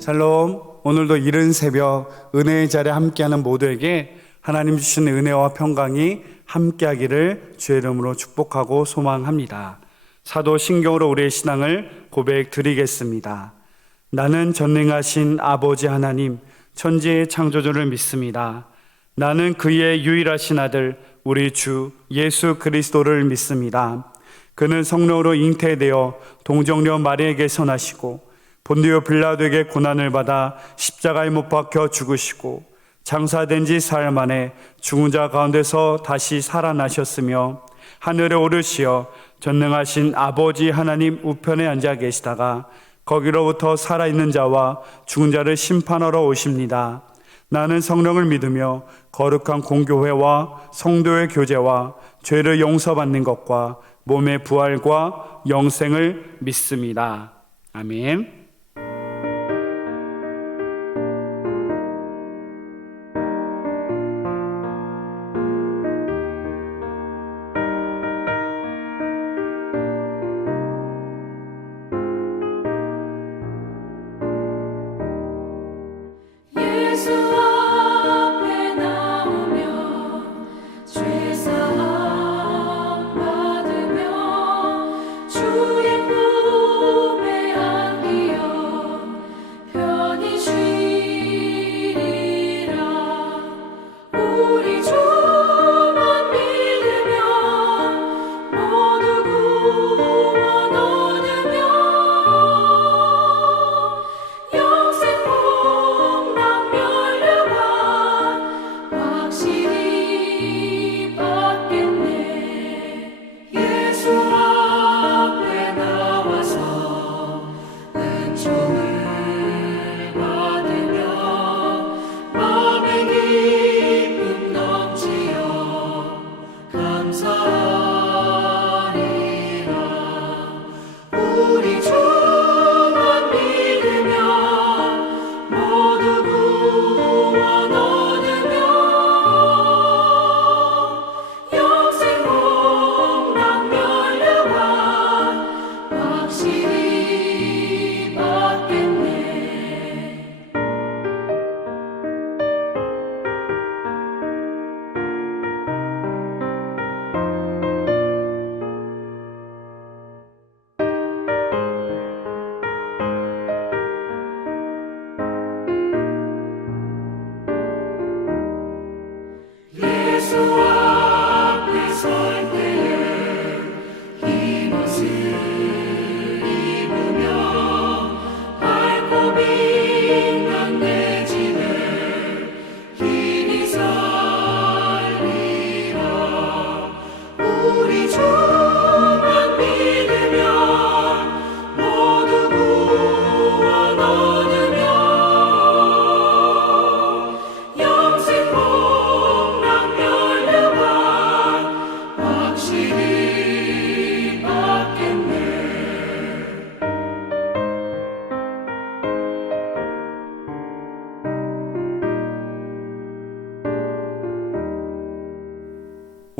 샬롬. 오늘도 이른 새벽 은혜의 자리에 함께하는 모두에게 하나님 주신 은혜와 평강이 함께하기를 주의 이름으로 축복하고 소망합니다. 사도 신경으로 우리의 신앙을 고백드리겠습니다. 나는 전능하신 아버지 하나님, 천지의 창조주를 믿습니다. 나는 그의 유일하신 아들 우리 주 예수 그리스도를 믿습니다. 그는 성령으로 잉태되어 동정녀 마리아에게서 나시고 본디오 빌라도에게 고난을 받아 십자가에 못 박혀 죽으시고 장사된 지 사흘 만에 죽은 자 가운데서 다시 살아나셨으며 하늘에 오르시어 전능하신 아버지 하나님 우편에 앉아 계시다가 거기로부터 살아있는 자와 죽은 자를 심판하러 오십니다. 나는 성령을 믿으며 거룩한 공교회와 성도의 교제와 죄를 용서받는 것과 몸의 부활과 영생을 믿습니다. 아멘.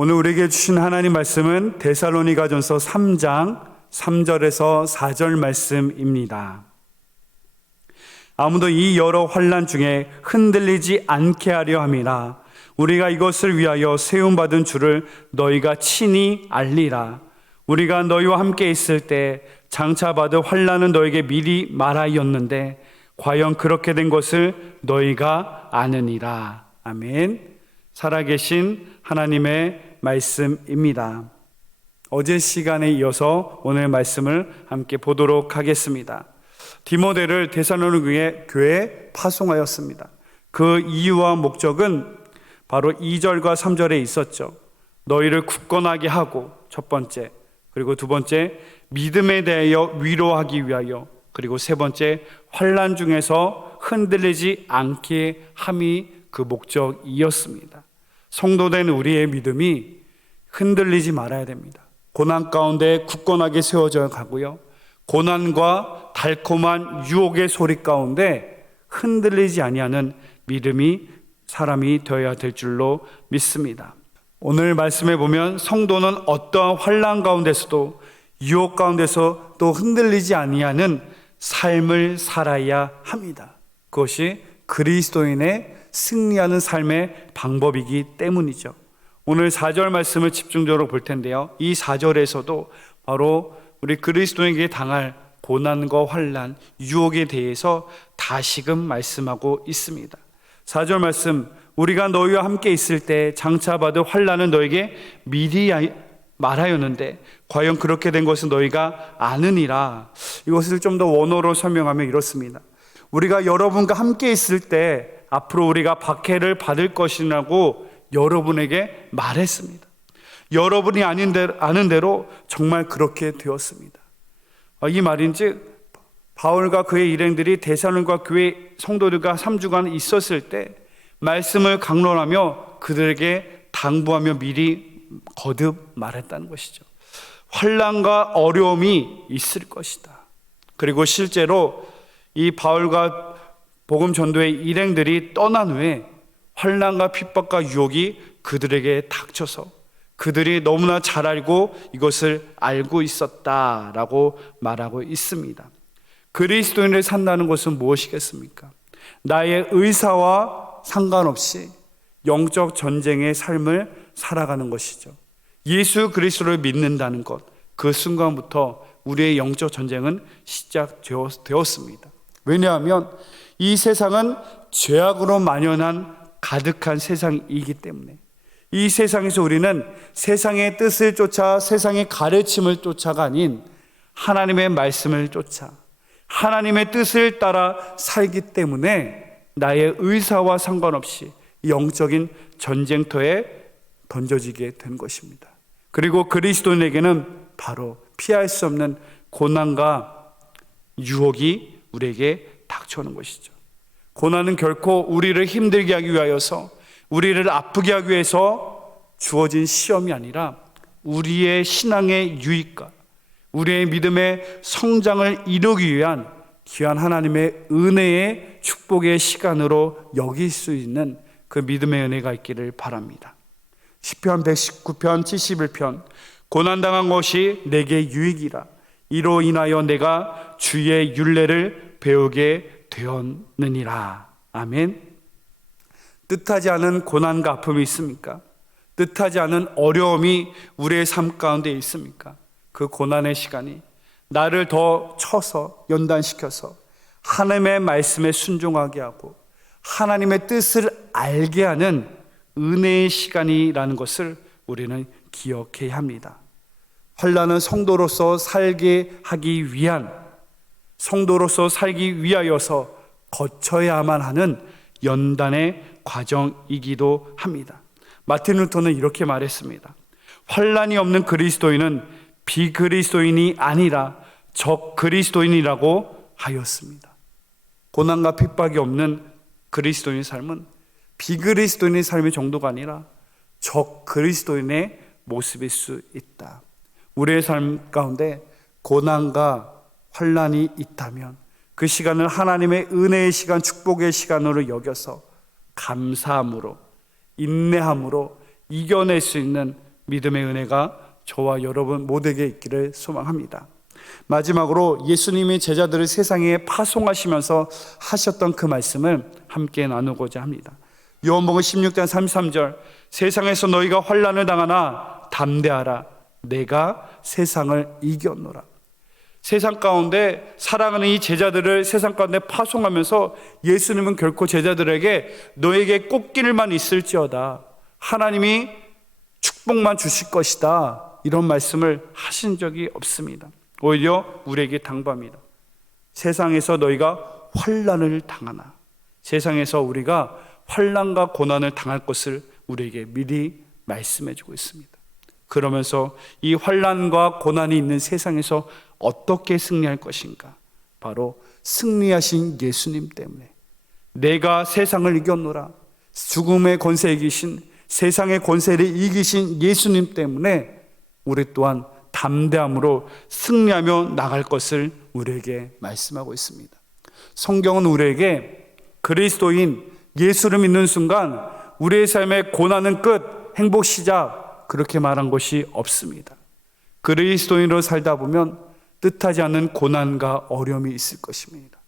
오늘 우리에게 주신 하나님 말씀은 데살로니가전서 3장 3절에서 4절 말씀입니다. 아무도 이 여러 환난 중에 흔들리지 않게 하려 함이라. 우리가 이것을 위하여 세움받은 줄을 너희가 친히 알리라. 우리가 너희와 함께 있을 때 장차 받을 환난은 너희에게 미리 말하였는데 과연 그렇게 된 것을 너희가 아느니라. 아멘. 살아계신 하나님의 말씀입니다. 어제 시간에 이어서 오늘 말씀을 함께 보도록 하겠습니다. 디모데를 데살로니가 교회에 파송하였습니다. 그 이유와 목적은 바로 2절과 3절에 있었죠. 너희를 굳건하게 하고, 첫 번째, 그리고 두 번째, 믿음에 대하여 위로하기 위하여, 그리고 세 번째, 환난 중에서 흔들리지 않게 함이 그 목적이었습니다. 성도된 우리의 믿음이 흔들리지 말아야 됩니다. 고난 가운데 굳건하게 세워져 가고요, 고난과 달콤한 유혹의 소리 가운데 흔들리지 아니하는 믿음이 사람이 되어야 될 줄로 믿습니다. 오늘 말씀에 보면 성도는 어떠한 환난 가운데서도 유혹 가운데서 또 흔들리지 아니하는 삶을 살아야 합니다. 그것이 그리스도인의 승리하는 삶의 방법이기 때문이죠. 오늘 4절 말씀을 집중적으로 볼 텐데요. 이 4절에서도 바로 우리 그리스도인에게 당할 고난과 환난, 유혹에 대해서 다시금 말씀하고 있습니다. 4절 말씀, 우리가 너희와 함께 있을 때 장차 받을 환난은 너에게 미리 말하였는데 과연 그렇게 된 것은 너희가 아느니라. 이것을 좀 더 원어로 설명하면 이렇습니다. 우리가 여러분과 함께 있을 때 앞으로 우리가 박해를 받을 것이라고 여러분에게 말했습니다. 여러분이 아는 대로 정말 그렇게 되었습니다. 이 말인즉 바울과 그의 일행들이 데살로니가 교회 성도들과 3주간 있었을 때 말씀을 강론하며 그들에게 당부하며 미리 거듭 말했다는 것이죠. 환난과 어려움이 있을 것이다. 그리고 실제로 이 바울과 복음 전도의 일행들이 떠난 후에 환난과 핍박과 유혹이 그들에게 닥쳐서 그들이 너무나 잘 알고 이것을 알고 있었다라고 말하고 있습니다. 그리스도인을 산다는 것은 무엇이겠습니까? 나의 의사와 상관없이 영적 전쟁의 삶을 살아가는 것이죠. 예수 그리스도를 믿는다는 것, 그 순간부터 우리의 영적 전쟁은 시작되었습니다. 왜냐하면 이 세상은 죄악으로 만연한 가득한 세상이기 때문에 이 세상에서 우리는 세상의 뜻을 쫓아 세상의 가르침을 쫓아가 아닌 하나님의 말씀을 쫓아 하나님의 뜻을 따라 살기 때문에 나의 의사와 상관없이 영적인 전쟁터에 던져지게 된 것입니다. 그리고 그리스도인에게는 바로 피할 수 없는 고난과 유혹이 우리에게 닥쳐오는 것이죠. 고난은 결코 우리를 힘들게 하기 위하여서 우리를 아프게 하기 위해서 주어진 시험이 아니라 우리의 신앙의 유익과 우리의 믿음의 성장을 이루기 위한 귀한 하나님의 은혜의 축복의 시간으로 여길 수 있는 그 믿음의 은혜가 있기를 바랍니다. 시편 119편 71편 고난당한 것이 내게 유익이라 이로 인하여 내가 주의 율례를 배우게 되었느니라. 아멘. 뜻하지 않은 고난과 아픔이 있습니까? 뜻하지 않은 어려움이 우리의 삶 가운데 있습니까? 그 고난의 시간이 나를 더 쳐서 연단시켜서 하나님의 말씀에 순종하게 하고 하나님의 뜻을 알게 하는 은혜의 시간이라는 것을 우리는 기억해야 합니다. 환난은 성도로서 살게 하기 위한, 성도로서 살기 위하여서 거쳐야만 하는 연단의 과정이기도 합니다. 마틴 루터는 이렇게 말했습니다. 환난이 없는 그리스도인은 비그리스도인이 아니라 적그리스도인이라고 하였습니다. 고난과 핍박이 없는 그리스도인의 삶은 비그리스도인의 삶의 정도가 아니라 적그리스도인의 모습일 수 있다. 우리의 삶 가운데 고난과 환난이 있다면 그 시간을 하나님의 은혜의 시간, 축복의 시간으로 여겨서 감사함으로, 인내함으로 이겨낼 수 있는 믿음의 은혜가 저와 여러분 모두에게 있기를 소망합니다. 마지막으로 예수님이 제자들을 세상에 파송하시면서 하셨던 그 말씀을 함께 나누고자 합니다. 요한복음 16장 33절 세상에서 너희가 환난을 당하나 담대하라 내가 세상을 이겼노라. 세상 가운데 사랑하는 이 제자들을 세상 가운데 파송하면서 예수님은 결코 제자들에게 너에게 꽃길만 있을지어다 하나님이 축복만 주실 것이다 이런 말씀을 하신 적이 없습니다. 오히려 우리에게 당부합니다. 세상에서 너희가 환난을 당하나 세상에서 우리가 환난과 고난을 당할 것을 우리에게 미리 말씀해 주고 있습니다. 그러면서 이 환난과 고난이 있는 세상에서 어떻게 승리할 것인가? 바로 승리하신 예수님 때문에 내가 세상을 이겼노라. 죽음의 권세에 이기신 세상의 권세를 이기신 예수님 때문에 우리 또한 담대함으로 승리하며 나갈 것을 우리에게 말씀하고 있습니다. 성경은 우리에게 그리스도인 예수를 믿는 순간 우리의 삶의 고난은 끝, 행복 시작 그렇게 말한 것이 없습니다. 그리스도인으로 살다 보면 뜻하지 않는 고난과 어려움이 있을 것입니다.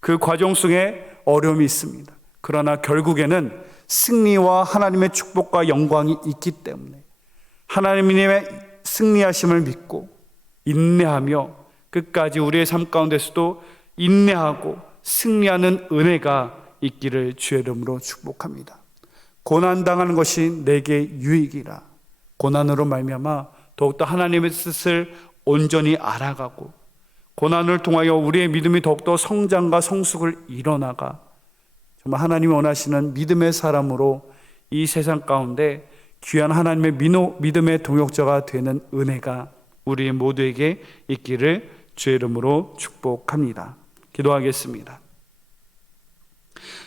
그 과정 속에 어려움이 있습니다. 그러나 결국에는 승리와 하나님의 축복과 영광이 있기 때문에 하나님의 승리하심을 믿고 인내하며 끝까지 우리의 삶 가운데서도 인내하고 승리하는 은혜가 있기를 주의 이름으로 축복합니다. 고난당하는 것이 내게 유익이라. 고난으로 말미암아 더욱더 하나님의 뜻을 온전히 알아가고 고난을 통하여 우리의 믿음이 더욱더 성장과 성숙을 이뤄나가 정말 하나님이 원하시는 믿음의 사람으로 이 세상 가운데 귀한 하나님의 믿음의 동역자가 되는 은혜가 우리 모두에게 있기를 주의 이름으로 축복합니다. 기도하겠습니다.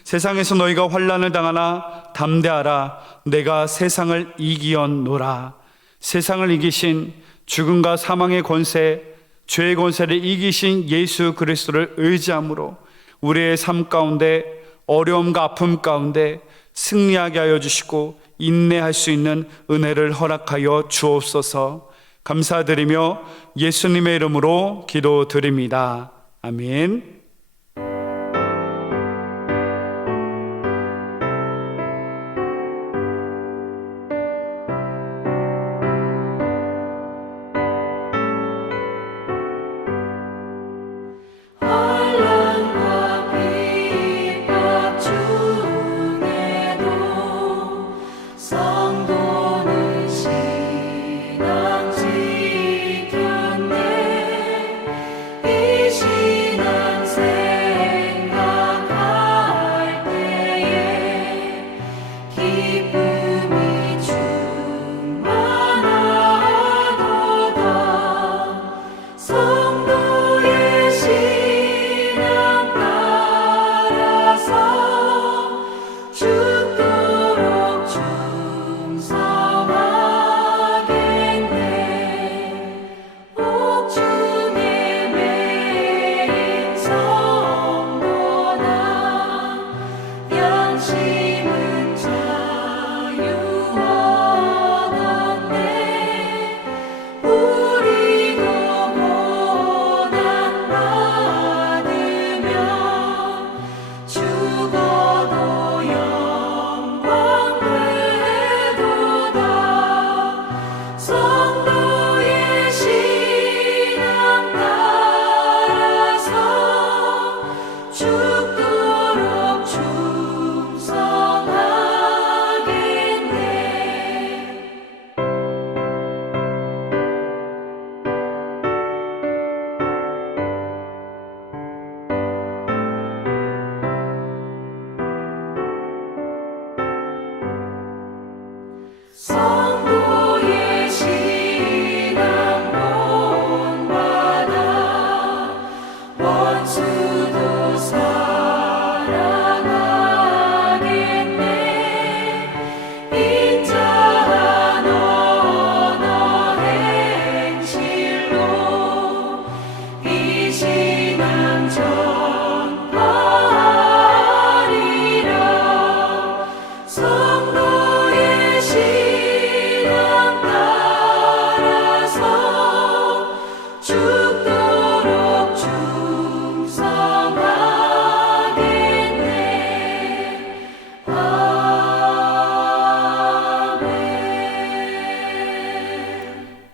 세상에서 너희가 환난을 당하나 담대하라. 내가 세상을 이기었노라. 세상을 이기신 죽음과 사망의 권세, 죄의 권세를 이기신 예수 그리스도를 의지함으로 우리의 삶 가운데 어려움과 아픔 가운데 승리하게 하여 주시고 인내할 수 있는 은혜를 허락하여 주옵소서. 감사드리며 예수님의 이름으로 기도드립니다. 아멘.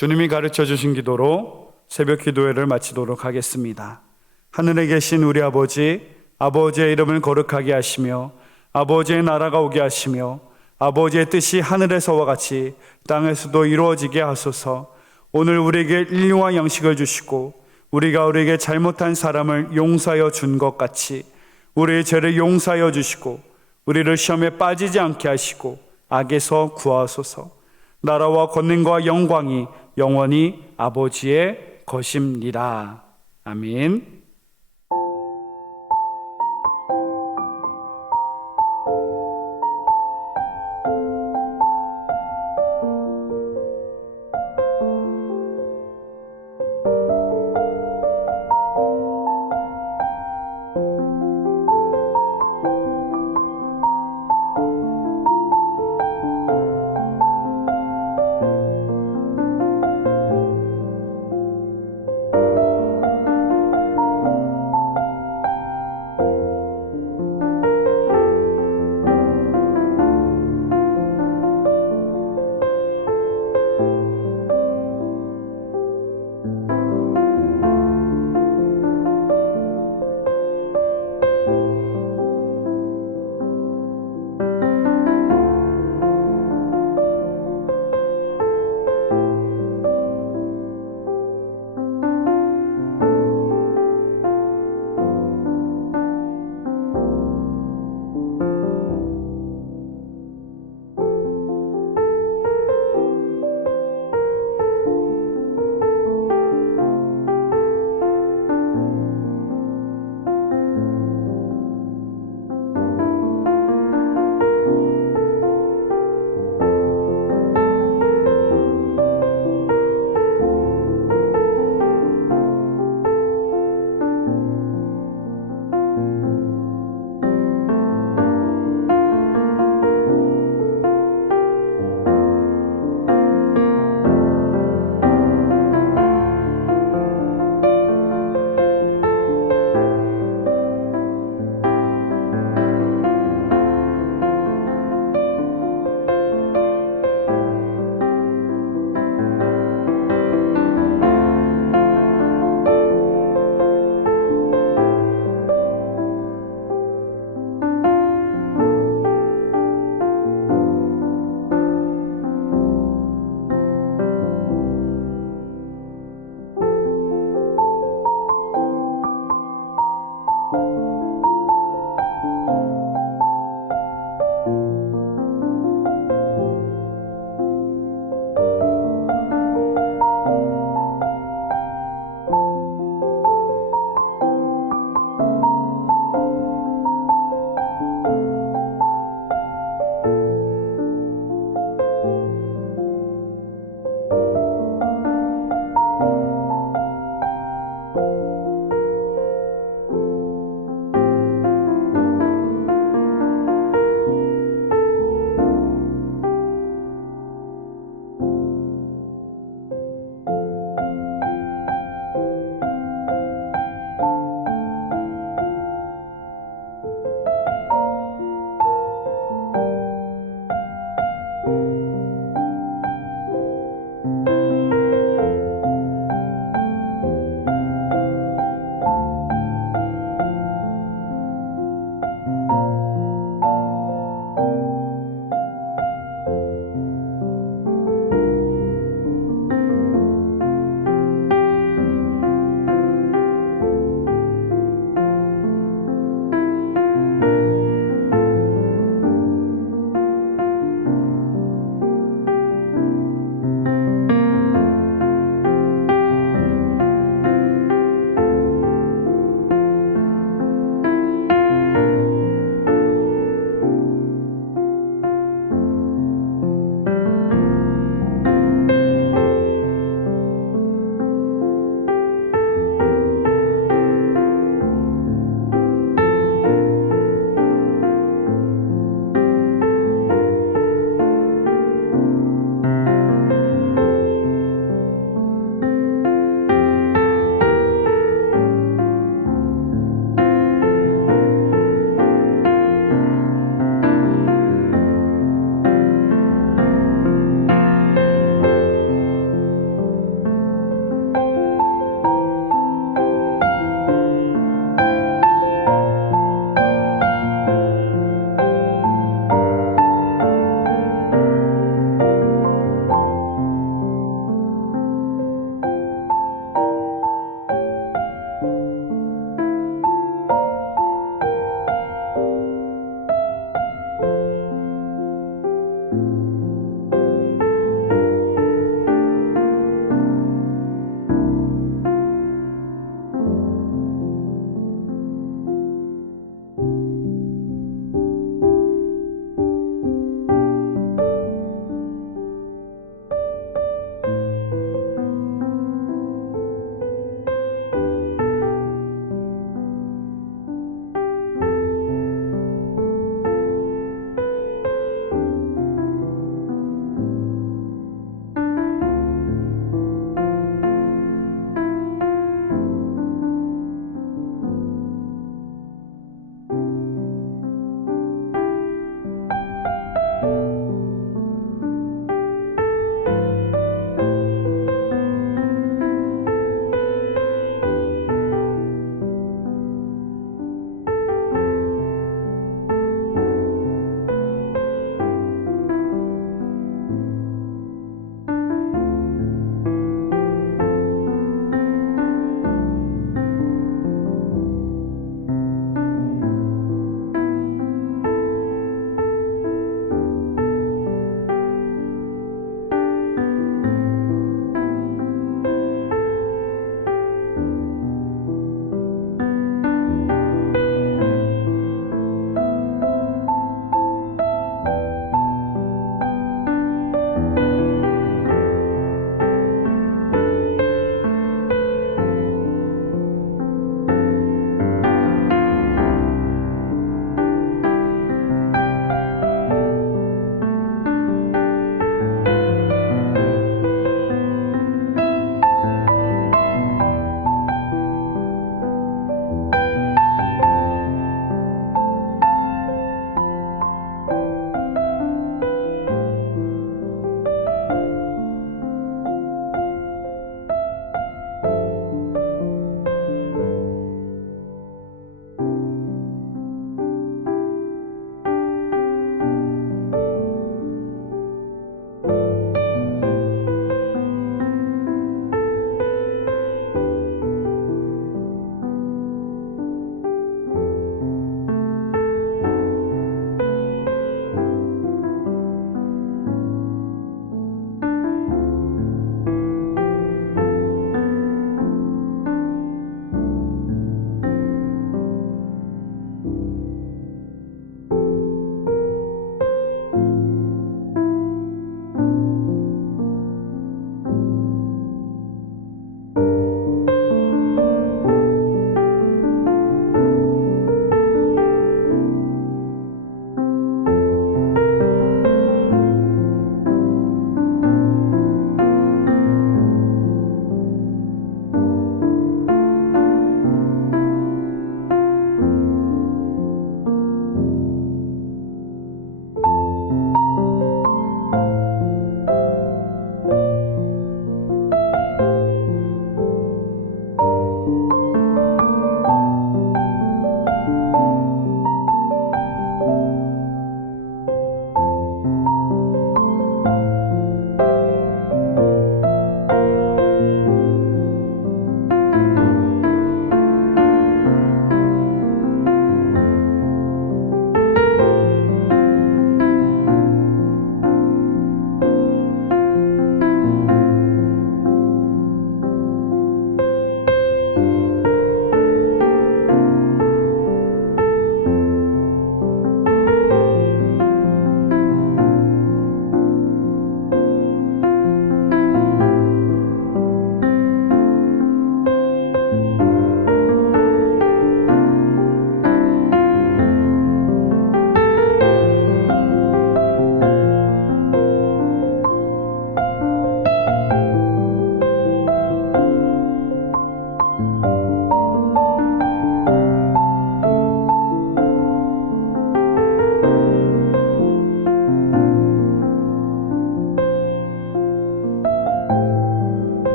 주님이 가르쳐 주신 기도로 새벽 기도회를 마치도록 하겠습니다. 하늘에 계신 우리 아버지, 아버지의 이름을 거룩하게 하시며 아버지의 나라가 오게 하시며 아버지의 뜻이 하늘에서와 같이 땅에서도 이루어지게 하소서. 오늘 우리에게 일용할 양식을 주시고 우리가 우리에게 잘못한 사람을 용서하여 준 것 같이 우리의 죄를 용서하여 주시고 우리를 시험에 빠지지 않게 하시고 악에서 구하소서. 나라와 권능과 영광이 영원히 아버지의 것입니다. 아멘.